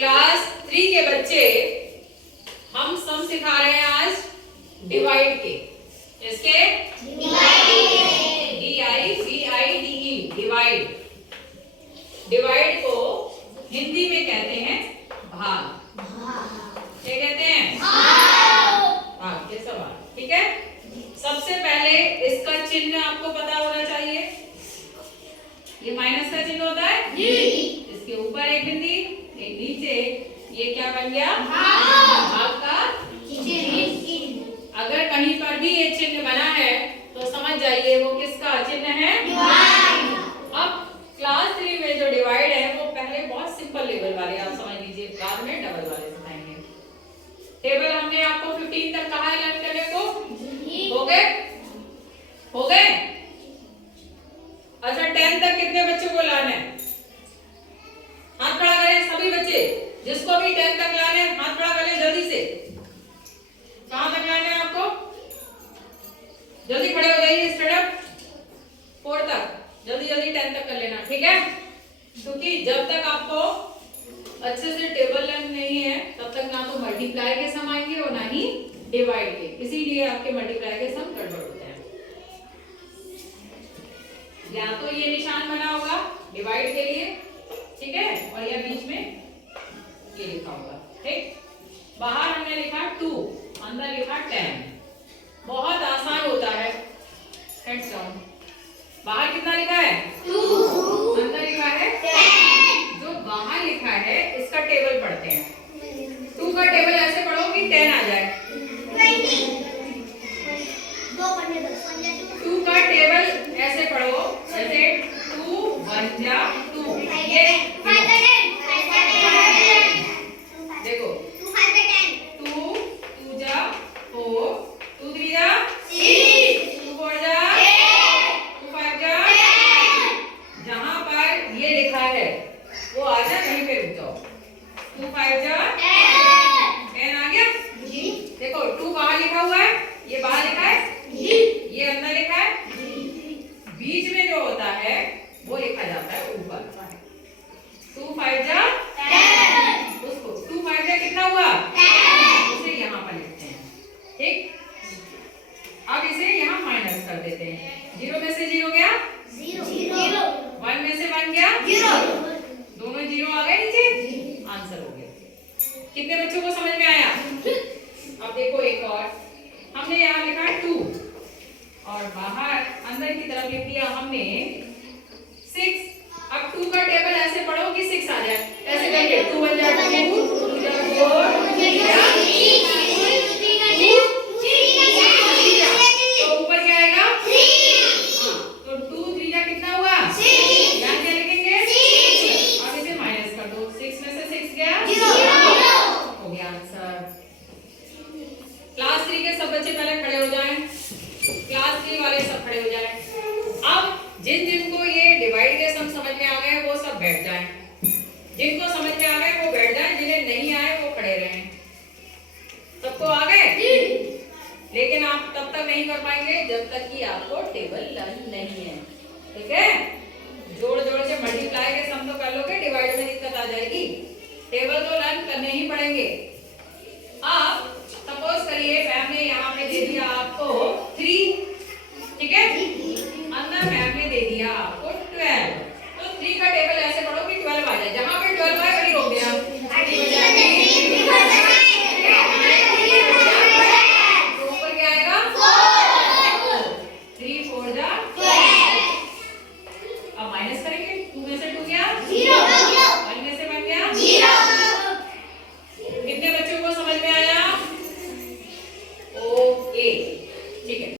Class 3 के बच्चे हम सम सिखा रहे हैं आज डिवाइड के। इसके DIVIDE डिवाइड। डिवाइड को हिंदी में कहते हैं भाग। क्या कहते हैं? भाग के सवाल। ठीक है, सबसे पहले इसका चिन्ह आपको पता होना चाहिए। ये माइनस का चिन्ह होता है, इसके ऊपर एक बिंदी, एक नीचे, ये क्या बन गया? भाग का चिन्ह। अगर कहीं पर भी ये चिन्ह बना है तो समझ जाइए वो किसका चिन्ह है? अब क्लास 3 में जो डिवाइड है वो पहले बहुत सिंपल लेवल वाले आप समझ लीजिए, बाद में डबल वाले सिखाएंगे। टेबल हमने आपको 15 तक कहा है लर्न करने को। हो गए? हो गए? अच्छा, 10 तक कितने बच्चों को लाना है? हाथ खड़ा करें सभी बच्चे। जिसको भी 10 तक लाने हाथ खड़ा करें जल्दी से। कहां तक लाने हैं आपको? जल्दी खड़े हो जाइए, स्टैंड अप। 4 तक जल्दी जल्दी 10 तक कर लेना, ठीक है? क्योंकि जब तक आपको अच्छे से टेबल लर्न नहीं है तब तक ना तो मल्टीप्लाई के सम आएंगे और ना ही डिवाइड के, इसीलिए आपके मल्टीप्लाई के सम गड़बड़ होते हैं। या तो ये निशान बना होगा डिवाइड के लिए, ठीक है, और या बीच में ये लिखा होगा, ठीक। बाहर हमने लिखा 2, अंदर लिखा 10। बहुत आसान होता है। Heads down. बाहर कितना लिखा है? 2, अंदर लिखा है 10। जो बाहर लिखा है इसका टेबल पढ़ते हैं। 2 का टेबल ऐसे पढ़ो कि 10 आ जाए। 2 का टेबल ऐसे पढ़ो जैसे 2 1 जा 2। ये देखो 2 2 जा 4, 2 3 जा 6, 2 4 जा 2 5 जा। जहां पर ये लिखा है वो आ जा, कहीं पे रुक जाओ। 2 5 जा 10 आ गया जी। देखो 2 बाहर लिखा हुआ है, ये बाहर लिखा है जी, ये अंदर लिखा है। बीच में जो होता है वो लिखा जाता है ऊपर। 2 5 जा 10। उसको 2 5 जा कितना हुआ? 10। उसे यहाँ पर लिखते हैं, ठीक। अब इसे यहाँ माइनस कर देते हैं। 0 में से 0 गया 0, 1 में से 1 गया 0, दोनों 0 आ गए नीचे, आंसर हो गया। कितने बच्चों को समझ में आया? अब देखो एक और हमने यहाँ लिखा 2 और बाहर अंदर की तरफ लिख दिया हमने 6। अब 2 का टेबल ऐसे पढ़ो कि 6 आ जाए। ऐसे करके 2 1 जा 2, 2 जा 4, 3 जा 6। तो ऊपर क्या आएगा? 3। हाँ, तो 2 3 जा कितना हुआ? 6। यहाँ क्या लिखेंगे? 6। अब इसे माइनस कर दो। 6 में से 6 गया 0, हो गया आंसर। क्लास 3 के सब बच्चे पहले खड़े हो जाएं। क्लास 3 वाले सब खड़े हो जाएं। अब जिनको ये डिवाइड के सम समझ में आ गए वो सब बैठ जाएं। जिनको समझ में आ गए वो बैठ जाएं, जिन्हें नहीं आए वो खड़े रहें। सबको आ गए? लेकिन आप तब तक नहीं कर पाएंगे जब तक कि आपको टेबल लर्न नहीं है, ठीक है? जोड़ जोड़ के मल्टीप्लाई के सम तो कर लोगे, डिवाइड में दिक्कत आ जाएगी। टेबल तो लर्न करने ही पड़ेंगे। आप सपोज करिए मैम ने